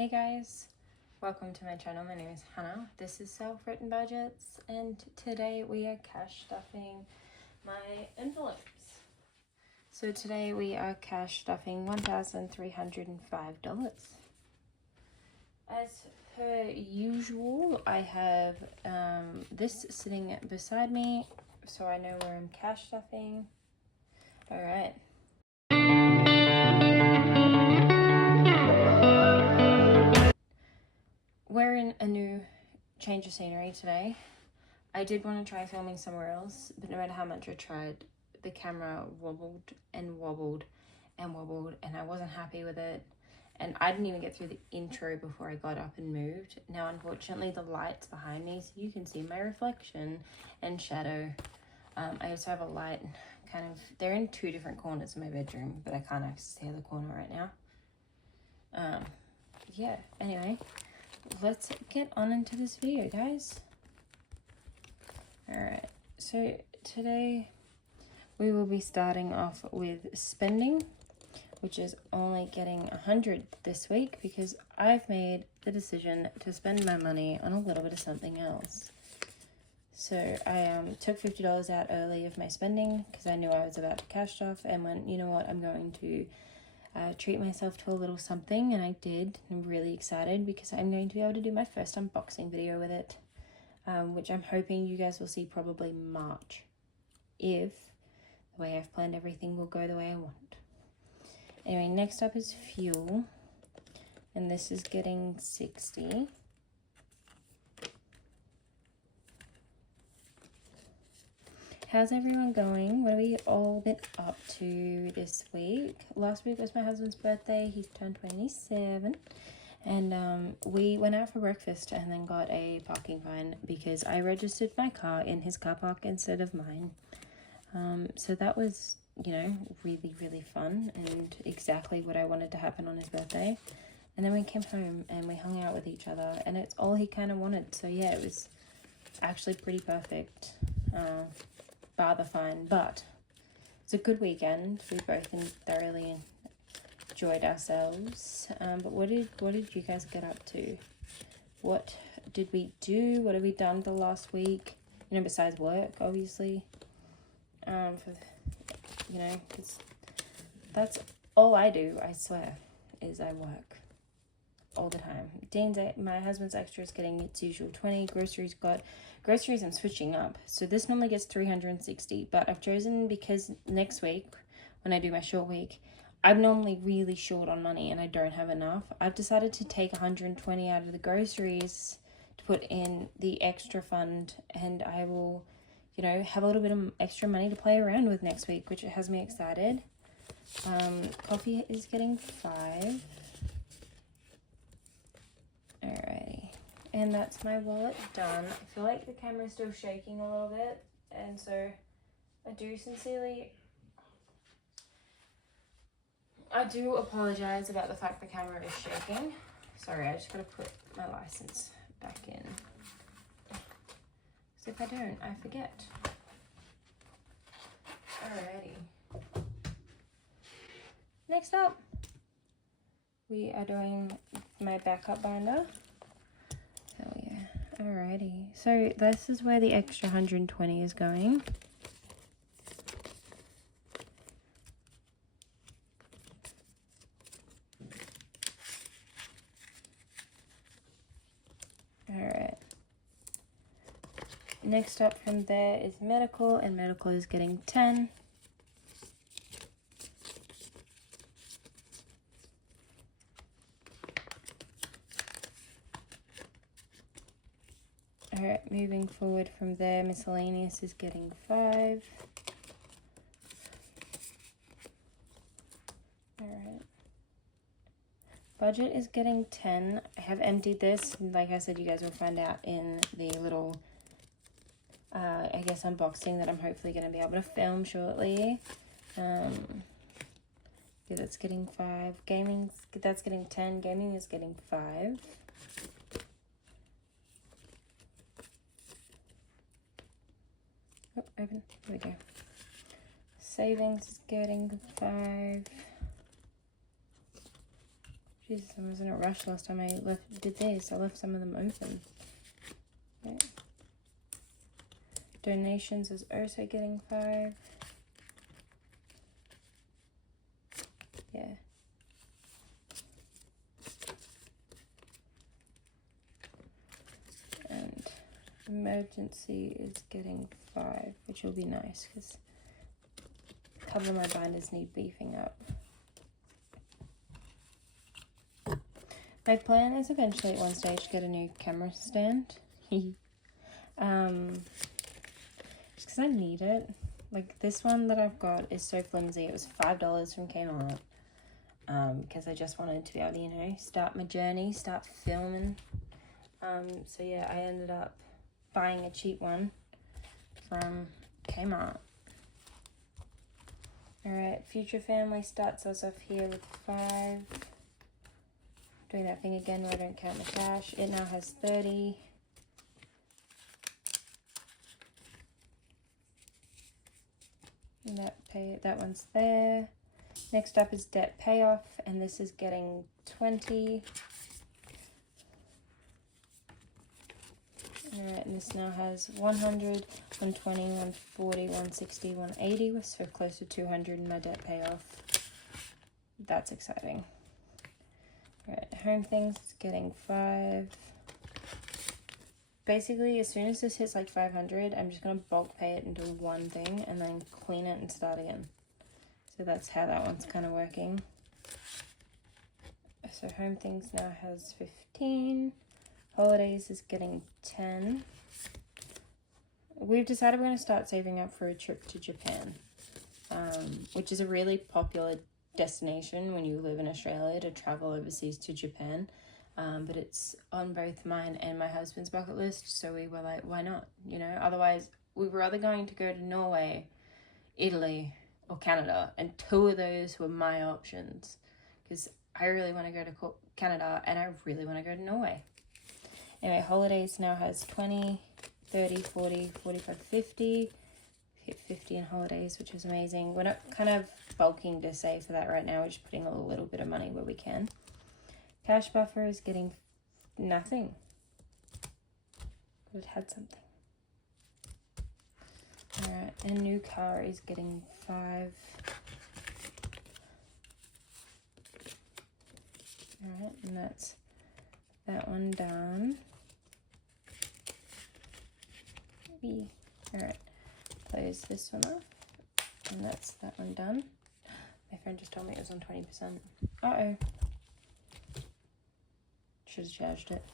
Hey guys, welcome to my channel. My name is Hannah. This is Self-Written Budgets, and today we are cash stuffing my envelopes. So today we are cash stuffing $1,305. As per usual, I have this sitting beside me so I know where I'm cash stuffing. Alright. We're in a new change of scenery today. I did want to try filming somewhere else, but no matter how much I tried, the camera wobbled and wobbled and wobbled, and I wasn't happy with it. And I didn't even get through the intro before I got up and moved. Now, unfortunately, the light's behind me, so you can see my reflection and shadow. I also have a light kind of, they're in two different corners of my bedroom, but I can't access the other corner right now. Yeah, anyway. Let's get on into this video, guys. Alright, so today we will be starting off with spending, which is only getting 100 this week because I've made the decision to spend my money on a little bit of something else. So I took $50 out early of my spending because I knew I was about to cash stuff, and went, you know what, I'm going to treat myself to a little something, and I did. I'm really excited because I'm going to be able to do my first unboxing video with it, which I'm hoping you guys will see probably March, if the way I've planned everything will go the way I want. Anyway, next up is fuel, and this is getting 60. How's everyone going? What have we all been up to this week? Last week was my husband's birthday. He's turned 27. And we went out for breakfast and then got a parking fine because I registered my car in his car park instead of mine. So that was, you know, really, really fun and exactly what I wanted to happen on his birthday. And then we came home and we hung out with each other, and it's all he kind of wanted. So yeah, it was actually pretty perfect. Bar the fine, but it's a good weekend. We both thoroughly enjoyed ourselves. But what did you guys get up to? What did we do? What have we done the last week? You know, besides work, obviously. Because that's all I do. I swear, is I work all the time. My husband's extra is getting its usual 20. Groceries I'm switching up, so this normally gets 360, but I've chosen, because next week when I do my short week, I'm normally really short on money and I don't have enough. I've decided to take 120 out of the groceries to put in the extra fund, and I will, you know, have a little bit of extra money to play around with next week, which has me excited. Coffee is getting 5. Alrighty, and that's my wallet done. I feel like the camera's still shaking a little bit, and so I do apologize about the fact the camera is shaking. Sorry, I just gotta put my license back in, because if I don't, I forget. Alrighty, next up we are doing my backup binder. Hell yeah. Alrighty. So this is where the extra 120 is going. Alright. Next up from there is medical, and medical is getting 10. Alright, moving forward from there, miscellaneous is getting 5. Alright. Budget is getting 10. I have emptied this. Like I said, you guys will find out in the little, I guess, unboxing that I'm hopefully going to be able to film shortly. Yeah, that's getting 5. That's getting 10. Gaming is getting 5. Oh, open. There we go. Savings is getting 5. Jesus, I was in a rush last time I did this. I left some of them open. Okay. Donations is also getting 5. Yeah. And emergency is getting 5, which will be nice because a couple of my binders need beefing up. My plan is eventually at one stage to get a new camera stand. Just because I need it. Like this one that I've got is so flimsy. It was $5 from Kmart. Because I just wanted to be able to, you know, start my journey, start filming. So yeah, I ended up buying a cheap one from Kmart. Alright, Future Family starts us off here with 5. Doing that thing again where I don't count the cash. It now has 30. And that one's there. Next up is debt payoff, and this is getting 20. Alright, and this now has 100, 120, 140, 160, 180. We're so close to 200 in my debt payoff. That's exciting. Alright, Home Things is getting 5. Basically, as soon as this hits like 500, I'm just going to bulk pay it into one thing and then clean it and start again. So that's how that one's kind of working. So Home Things now has 15. Holidays is getting 10. We've decided we're going to start saving up for a trip to Japan, which is a really popular destination when you live in Australia to travel overseas to Japan. But it's on both mine and my husband's bucket list, so we were like, why not? You know, otherwise we were either going to go to Norway, Italy, or Canada, and 2 of those were my options because I really want to go to Canada and I really want to go to Norway. Anyway, Holidays now has 20, 30, 40, 45, 50. Hit 50 in Holidays, which is amazing. We're not kind of bulking to save for that right now. We're just putting a little bit of money where we can. Cash buffer is getting nothing. But it had something. Alright, and new car is getting 5. Alright, and that's that one done. Alright, close this one off. And that's that one done. My friend just told me it was on 20%. Uh-oh. Should have charged it.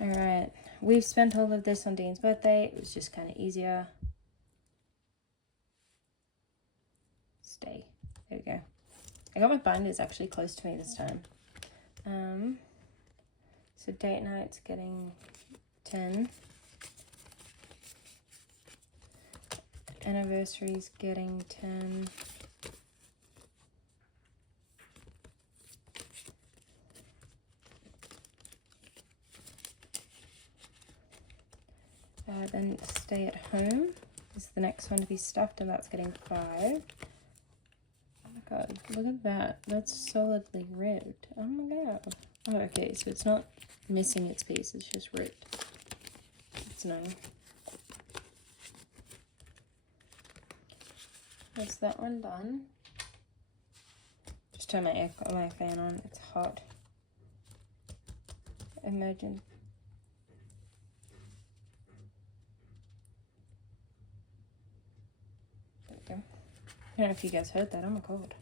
Alright, we've spent all of this on Dean's birthday. It was just kind of easier. Stay. There we go. I got my binders actually close to me this time. So date night's getting 10. Anniversary's getting 10. Then stay at home is the next one to be stuffed, and that's getting 5. Oh my god, look at that. That's solidly ripped. Oh my god. Oh, okay, so it's not missing its piece, it's just ripped. It's annoying. Is that one done? Just turn my fan on, it's hot. Emergency. I don't know if you guys heard that. Oh my god.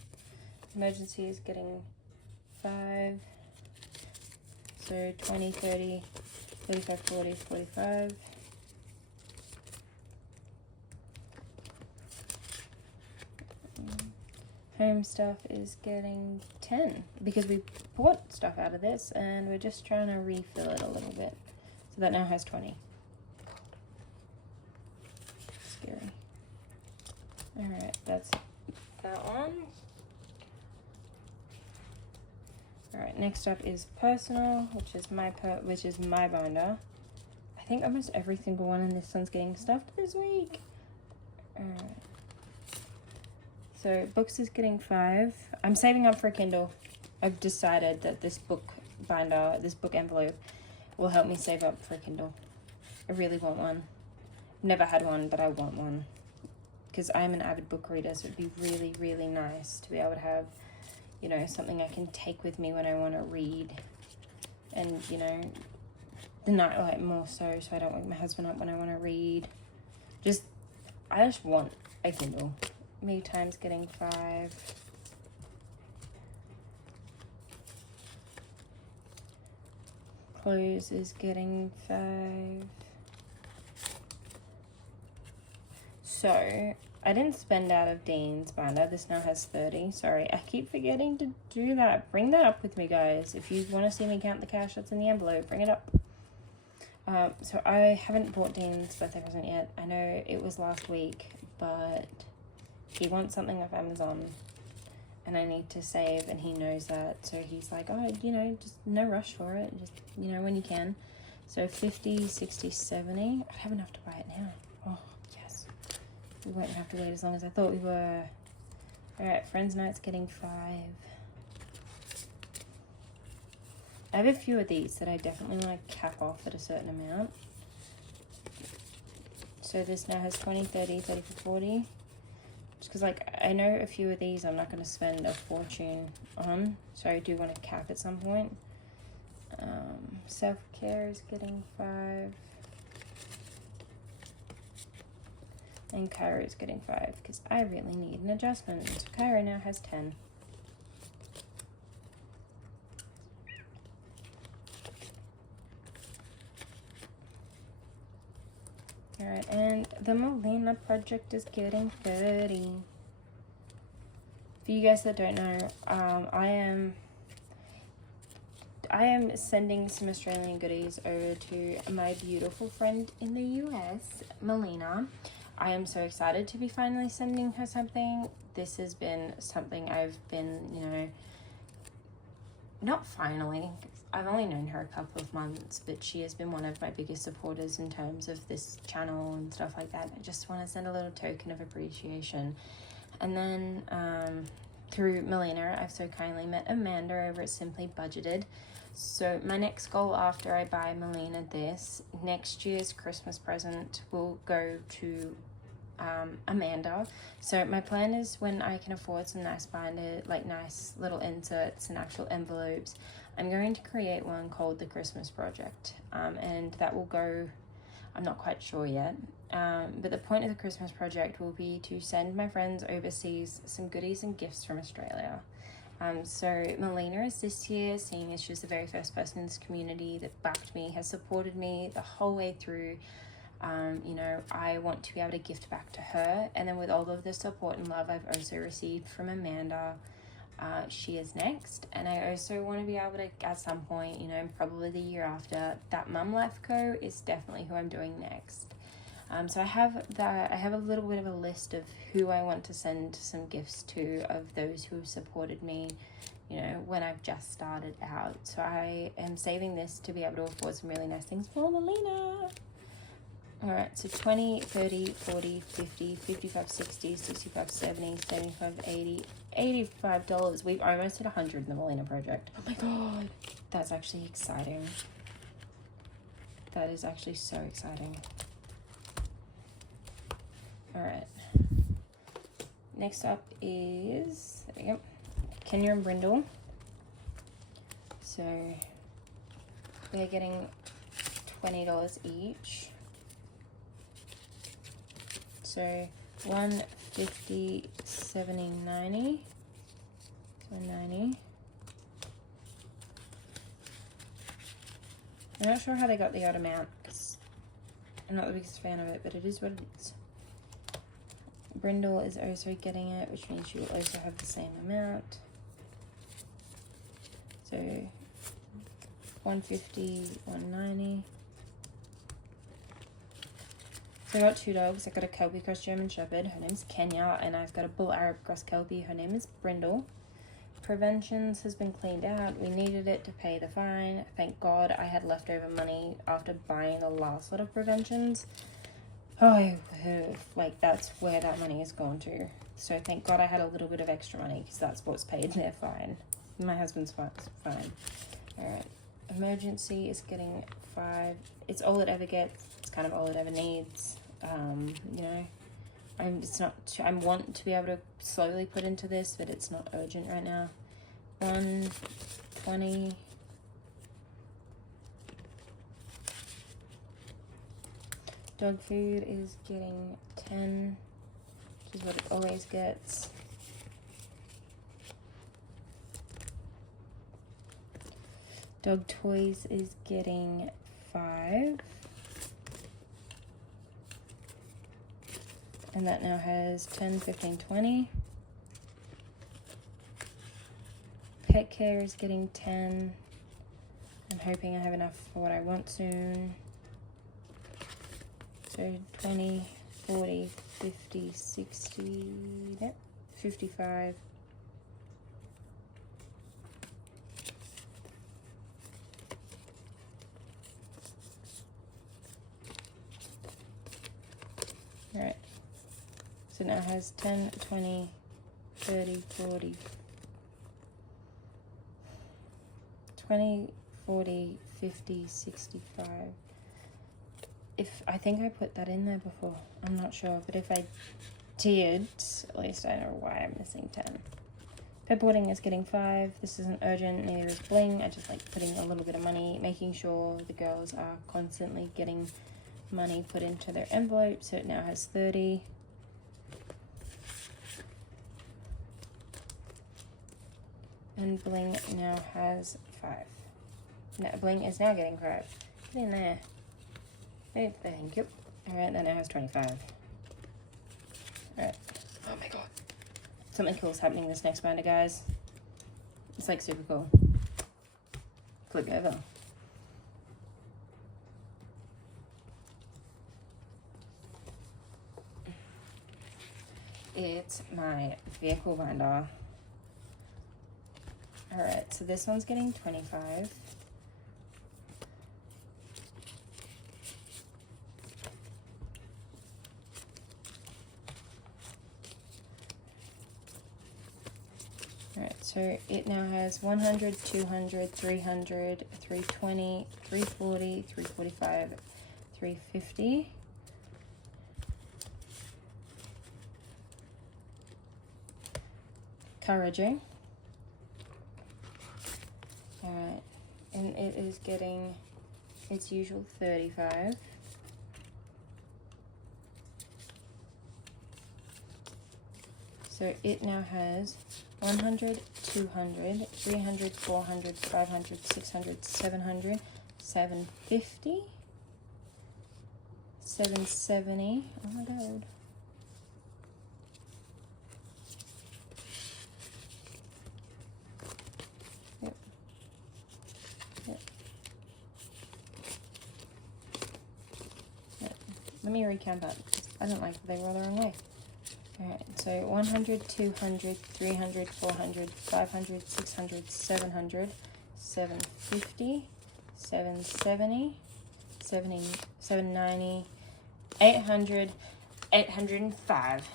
Emergency is getting 5. So 20, 30, 35, 40, 45. Home stuff is getting 10 because we bought stuff out of this and we're just trying to refill it a little bit. So that now has 20. Scary. Alright, that's that one. Alright, next up is personal, which is my binder. I think almost every single one in this one's getting stuffed this week. Alright. So books is getting 5. I'm saving up for a Kindle. I've decided that this book binder, this book envelope, will help me save up for a Kindle. I really want one. Never had one, but I want one. Because I'm an avid book reader, so it'd be really, really nice to be able to have, you know, something I can take with me when I want to read. And, you know, the nightlight more so I don't wake my husband up when I want to read. I just want a Kindle. Me times getting 5. Clothes is getting 5. So, I didn't spend out of Dean's binder. This now has 30. Sorry, I keep forgetting to do that. Bring that up with me, guys. If you want to see me count the cash that's in the envelope, bring it up. So I haven't bought Dean's birthday present yet. I know it was last week, but he wants something off Amazon and I need to save, and he knows that. So he's like, oh, you know, just no rush for it. Just, you know, when you can. So 50, 60, 70. I have enough to buy it now. Oh, yes. We won't have to wait as long as I thought we were. All right, Friends Night's getting 5. I have a few of these that I definitely want to cap off at a certain amount. So this now has 20, 30, 30 for 40. Just because, like, I know a few of these I'm not going to spend a fortune on. So I do want to cap at some point. Self-care is getting 5. And Kyra is getting 5 because I really need an adjustment. So Kyra now has 10. Alright, and the Melina project is getting 30. For you guys that don't know, I am sending some Australian goodies over to my beautiful friend in the US, Melina. I am so excited to be finally sending her something. This has been something I've been, you know, not finally. I've only known her a couple of months, but she has been one of my biggest supporters in terms of this channel and stuff like that. I just want to send a little token of appreciation. And then through Melina, I've so kindly met Amanda over at Simply Budgeted. So my next goal after I buy Melina this, next year's Christmas present will go to Amanda. So my plan is when I can afford some nice binder, like nice little inserts and actual envelopes, I'm going to create one called the Christmas Project, and that will go, I'm not quite sure yet, but the point of the Christmas Project will be to send my friends overseas some goodies and gifts from Australia. So Melina is this year, seeing as she's the very first person in this community that backed me, has supported me the whole way through. You know, I want to be able to gift back to her, and then with all of the support and love I've also received from Amanda, she is next. And I also want to be able to, at some point, you know, probably the year after, that Mum Life Co is definitely who I'm doing next. So I have a little bit of a list of who I want to send some gifts to, of those who have supported me, you know, when I've just started out. So I am saving this to be able to afford some really nice things for Melina. Alright, so 20, 30, 40, 50, 55, 60, 65, 70, 75, 80, $85. We've almost hit 100 in the Melina project. Oh my god, that's actually exciting. That is actually so exciting. Alright. Next up is, there we go, Kenya and Brindle. So they're getting $20 each. So 150, 70, 90. So 90. I'm not sure how they got the odd amount because I'm not the biggest fan of it, but it is what it is. Brindle is also getting it, which means she will also have the same amount. So 150, 190. So I got 2 dogs. I got a Kelpie Cross German Shepherd. Her name's Kenya, and I've got a Bull Arab Cross Kelpie. Her name is Brindle. Preventions has been cleaned out. We needed it to pay the fine. Thank God I had leftover money after buying the last lot of preventions. Oh, like that's where that money has gone to. So thank God I had a little bit of extra money because that's what's paid their fine. My husband's fine. Alright. Emergency is getting 5. It's all it ever gets. It's kind of all it ever needs. You know, I want to be able to slowly put into this, but it's not urgent right now. 120. Dog food is getting 10, which is what it always gets. Dog toys is getting 5. And that now has 10, 15, 20. Pet care is getting 10. I'm hoping I have enough for what I want soon. So 20, 40, 50, 60, yep, 55. Alright, so now it has 10, 20, 30, 40, 20, 40, 50, 65. I think I put that in there before, I'm not sure, but if I did, at least I know why I'm missing 10. Pepboarding is getting 5. This isn't urgent, neither is bling. I just like putting a little bit of money, making sure the girls are constantly getting money put into their envelope. So it now has 30. And bling now has 5. No, bling is now getting 5. Get in there. Thank you. Alright, that now has 25. Alright. Oh my god. Something cool is happening this next binder, guys. It's like super cool. Flip over. It's my vehicle binder. Alright, so this one's getting 25. Alright, so it now has 100, 200, 300, 320, 340, 345, 350. Couraging. Alright, and it is getting its usual 35. So it now has 100, 200, 300, 400, 500, 600, 700, 750, 770. Oh my god. Yep. Yep. Yep. Let me recount that. I don't like that they roll the wrong way. Alright, so 100, 200, 300, 400, 500, 600, 700, 750, 770, 790, 800, 805.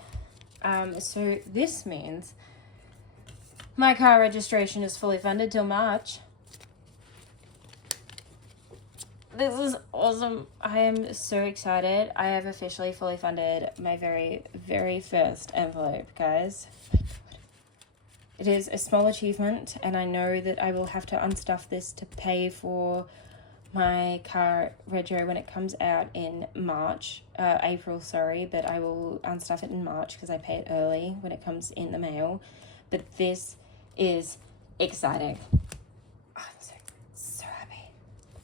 So this means my car registration is fully funded till March. This is awesome. I am so excited. I have officially fully funded my very, very first envelope, guys. It is a small achievement, and I know that I will have to unstuff this to pay for my car rego when it comes out in March, April, sorry, but I will unstuff it in March because I pay it early when it comes in the mail. But this is exciting. I'm so happy.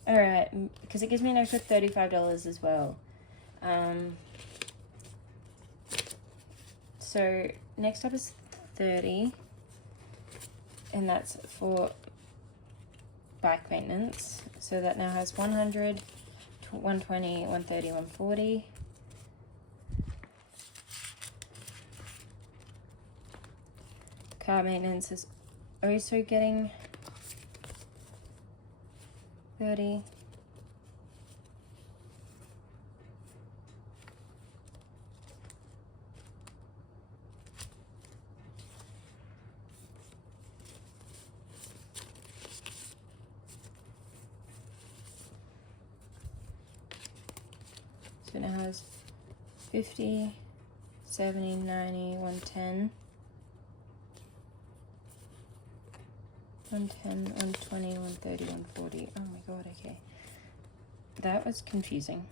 All right, because it gives me an extra $35 as well. So next up is 30, and that's for bike maintenance. So that now has 100, 120, 130, 140. Car maintenance is also getting 30. So it now has 50, 70, 90, 110. 110, 120, 130, 140. Oh my god, okay. That was confusing.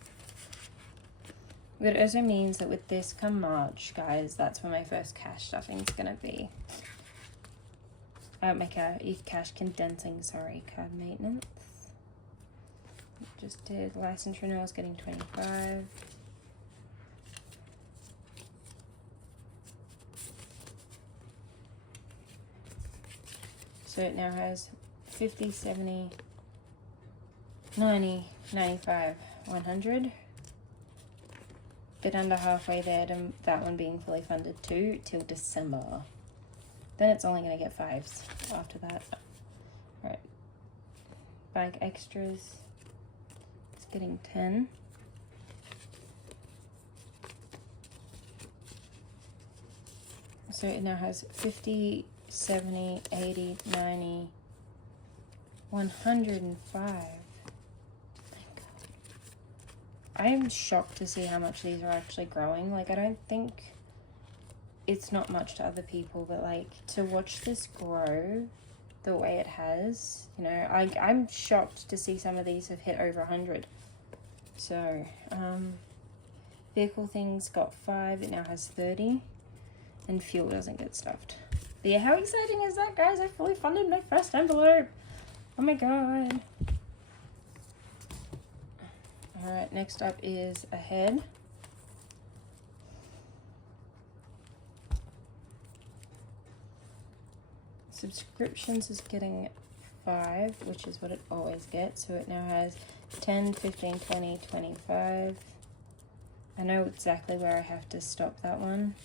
But it also means that with this come March, guys, that's when my first cash stuffing is going to be. My cash condensing, sorry, card maintenance. Just did license renewals getting 25. So it now has 50, 70, 90, 95, 100. Bit under halfway there to that one being fully funded too, till December. Then it's only going to get 5s after that. Alright. Bike extras. It's getting 10. So it now has 50, 70, 80, 90, 105. I am shocked to see how much these are actually growing. Like, I don't think it's not much to other people, but like to watch this grow the way it has, you know, I'm shocked to see some of these have hit over 100. So, vehicle things got 5, it now has 30, and fuel doesn't get stuffed. But yeah, how exciting is that, guys? I fully funded my first envelope. Oh my god. Alright, next up is ahead. Subscriptions is getting 5, which is what it always gets. So it now has 10, 15, 20, 25. I know exactly where I have to stop that one.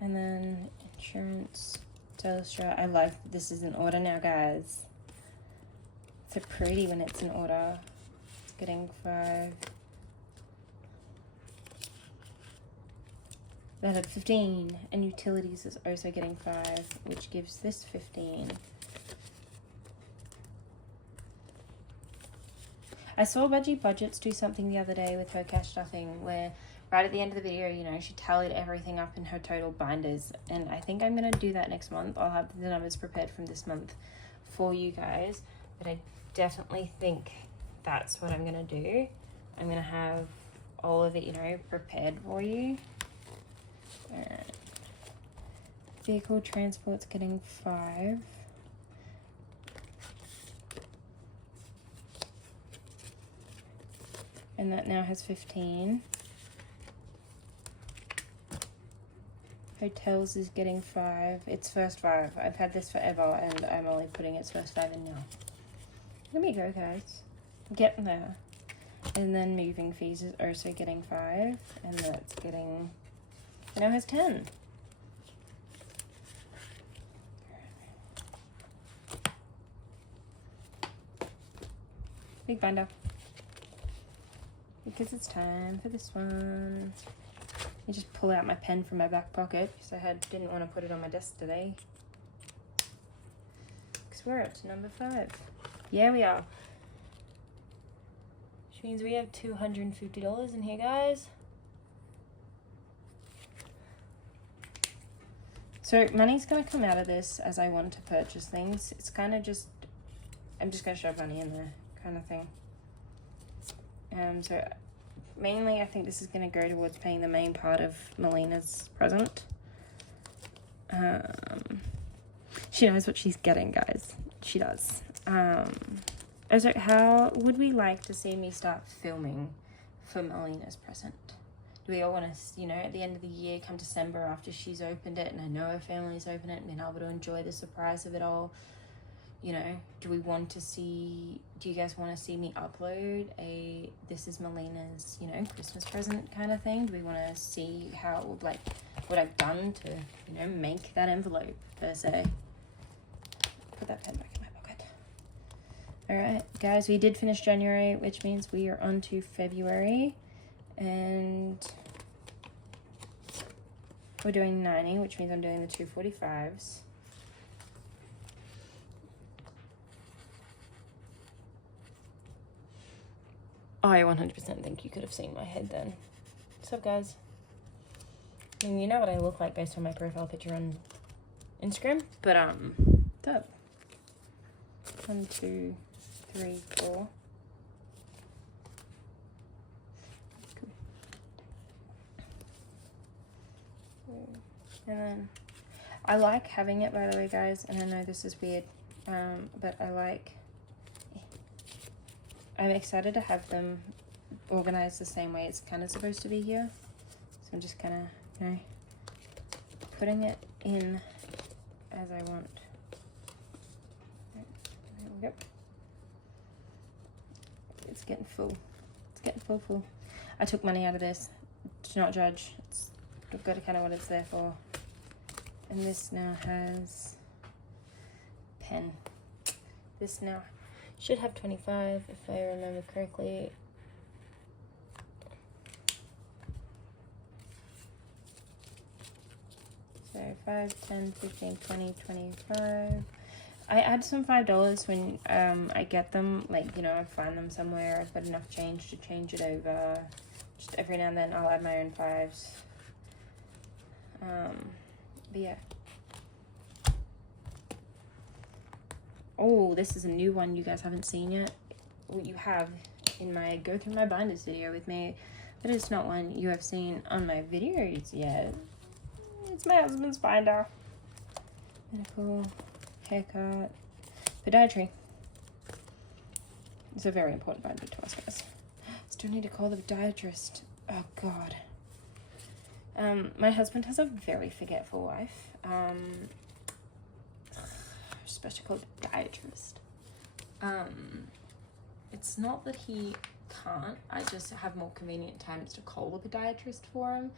And then insurance, Telstra. I love this is in order now, guys. It's so pretty when it's in order. It's getting 5. That had 15, and utilities is also getting 5, which gives this 15. I saw Budgets do something the other day with her cash stuffing where right at the end of the video, you know, she tallied everything up in her total binders, and I think I'm going to do that next month. I'll have the numbers prepared from this month for you guys, but I definitely think that's what I'm going to do. I'm going to have all of it, you know, prepared for you. Alright. Vehicle transport's getting 5. And that now has 15. Hotels is getting 5. It's first 5. I've had this forever and I'm only putting its first 5 in now. Let me go, guys. I'm getting there. And then moving fees is also getting 5. And that's getting... It now has 10. Big binder. Because it's time for this one. I just pull out my pen from my back pocket because I didn't want to put it on my desk today. Because we're up to number 5. Yeah, we are. Which means we have $250 in here, guys. So money's going to come out of this as I want to purchase things. It's kind of just, I'm just going to shove money in there kind of thing. So mainly I think this is going to go towards paying the main part of Melina's present. She knows what she's getting, guys. She does. So how would we like to see me start filming for Melina's present? Do we all want to, you know, at the end of the year, come December after she's opened it and I know her family's opened it and been able to enjoy the surprise of it all? You know, do we want to see, do you guys want to see me upload a This is Melina's, you know, Christmas present kind of thing? Do we want to see how, like, what I've done to, you know, make that envelope per se? Put that pen back in my pocket. Alright, guys, we did finish January, which means we are on to February. And we're doing 90, which means I'm doing the 245s. I 100% think you could have seen my head then. What's up, guys? I mean, you know what I look like based on my profile picture on Instagram, but what's up? 1, 2, 3, 4. Cool. And then I like having it, by the way, guys, and I know this is weird, but I'm excited to have them organized the same way it's kind of supposed to be here. So I'm just kind of, you know, putting it in as I want. There we go. It's getting full. It's getting full. I took money out of this. Do not judge. I've got kind of what it's there for. And this now has pen. This now should have 25 if I remember correctly. So 5, 10, 15, 20, 25. I add some $5 when I get them, like, you know, I find them somewhere, I've got enough change to change it over. Just every now and then I'll add my own 5s. But yeah. Oh, this is a new one you guys haven't seen yet. What you have in my go through my binders video with me, but it's not one you have seen on my videos yet. It's my husband's binder. Medical, haircut, podiatry. It's a very important binder to us, guys. Still need to call the podiatrist. Oh God. My husband has a very forgetful wife. Supposed to call the podiatrist. It's not that he can't. I just have more convenient times to call the podiatrist for him.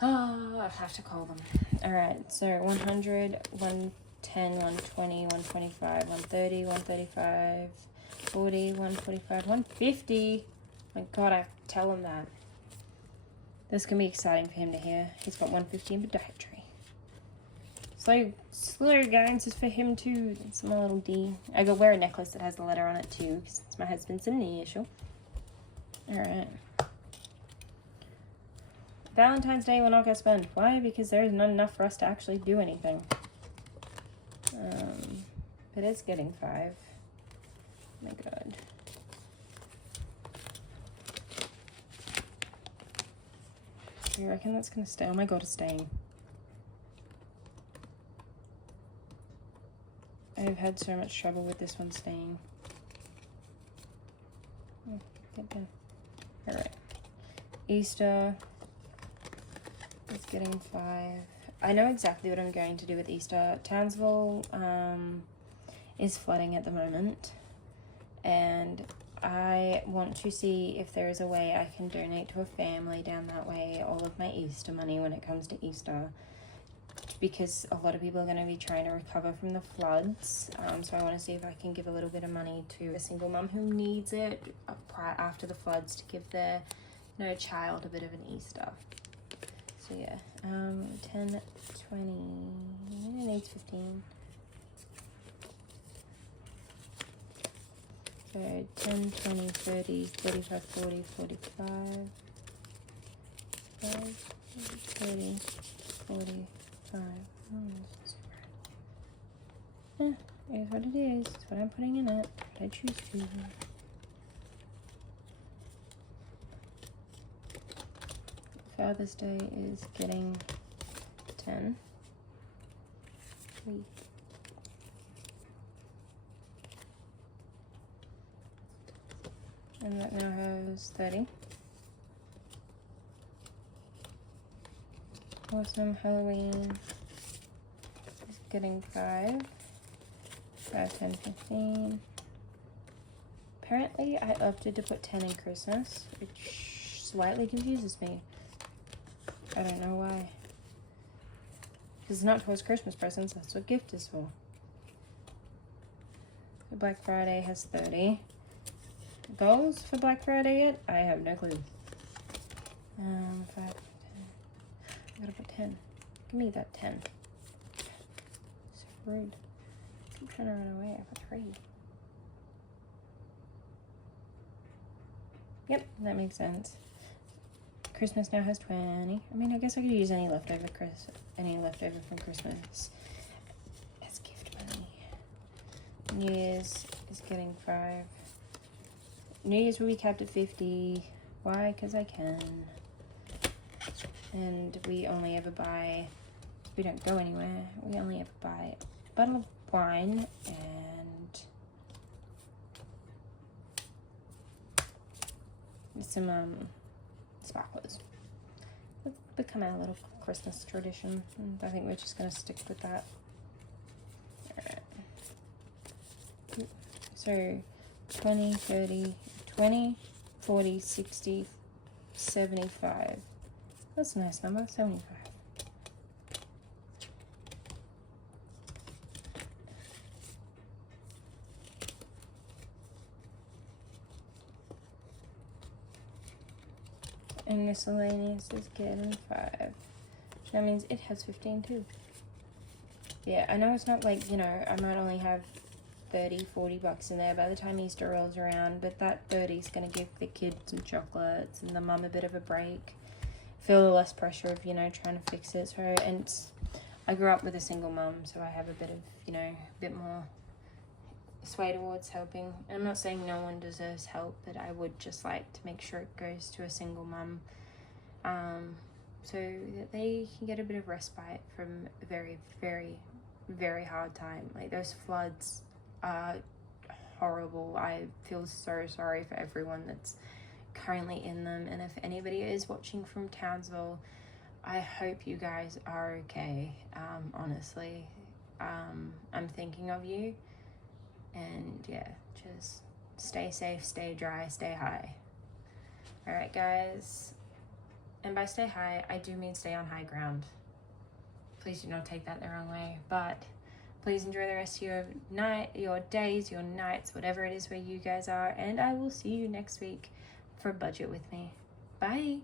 I have to call them. All right. So 100, 110, 120, 125, 130, 135, 40, 145, 150. My God, I have to tell him that. This can be exciting for him to hear. He's got 150 in podiatry. Slow guys, is for him too. It's my little D. I go wear a necklace that has the letter on it too, because it's my husband's initial. Alright. Valentine's Day we're not gonna spend. Why? Because there's not enough for us to actually do anything. But it's getting 5. Oh my God. You reckon that's gonna stay? Oh my God, it's staying. I've had so much trouble with this one staying. Oh, get down. Alright. Easter is getting 5. I know exactly what I'm going to do with Easter. Townsville is flooding at the moment. And I want to see if there is a way I can donate to a family down that way all of my Easter money when it comes to Easter. Because a lot of people are going to be trying to recover from the floods. So I want to see if I can give a little bit of money to a single mum who needs it after the floods to give their child a bit of an Easter. So yeah, 10, 20, it needs 15. So 10, 20, 30, 35, 40, 45, 30, 40, 5. Yeah, here's what it is. It's what I'm putting in it. What I choose to. Father's Day is getting 10. And that now has 30. Awesome. Halloween is getting 5. 5, 10, 15. Apparently, I opted to put 10 in Christmas, which slightly confuses me. I don't know why. Because it's not towards Christmas presents, that's what gift is for. So Black Friday has 30. Goals for Black Friday yet? I have no clue. 5, 10. I gotta put 10. Give me that 10. So rude. I keep trying to run away. I put 3. Yep, that makes sense. Christmas now has 20. I mean, I guess I could use any leftover from Christmas as gift money. New Year's is getting 5. New Year's will be capped at 50. Why? Because I can. And we only ever buy, we don't go anywhere, we only ever buy a bottle of wine and some sparklers. It's become our little Christmas tradition, and I think we're just going to stick with that. Alright. So 20, 30, 20, 40, 60, 75. That's a nice number, 75. And miscellaneous is getting 5. That means it has 15 too. Yeah, I know it's not like, you know, I might only have 30, 40 bucks in there by the time Easter rolls around, but that 30 is going to give the kids some chocolates and the mum a bit of a break. Feel less pressure of, you know, trying to fix it. So, and I grew up with a single mum, so I have a bit of, you know, a bit more sway towards helping. I'm not saying no one deserves help, but I would just like to make sure it goes to a single mum, so that they can get a bit of respite from a very, very, very hard time. Like, those floods are horrible. I feel so sorry for everyone that's currently in them, and if anybody is watching from Townsville, I hope you guys are okay. Honestly, I'm thinking of you, and yeah, just stay safe, stay dry, stay high. All right, guys, and by stay high, I do mean stay on high ground. Please do not take that the wrong way, but please enjoy the rest of your night, your days, your nights, whatever it is where you guys are, and I will see you next week for Budget with Me. Bye.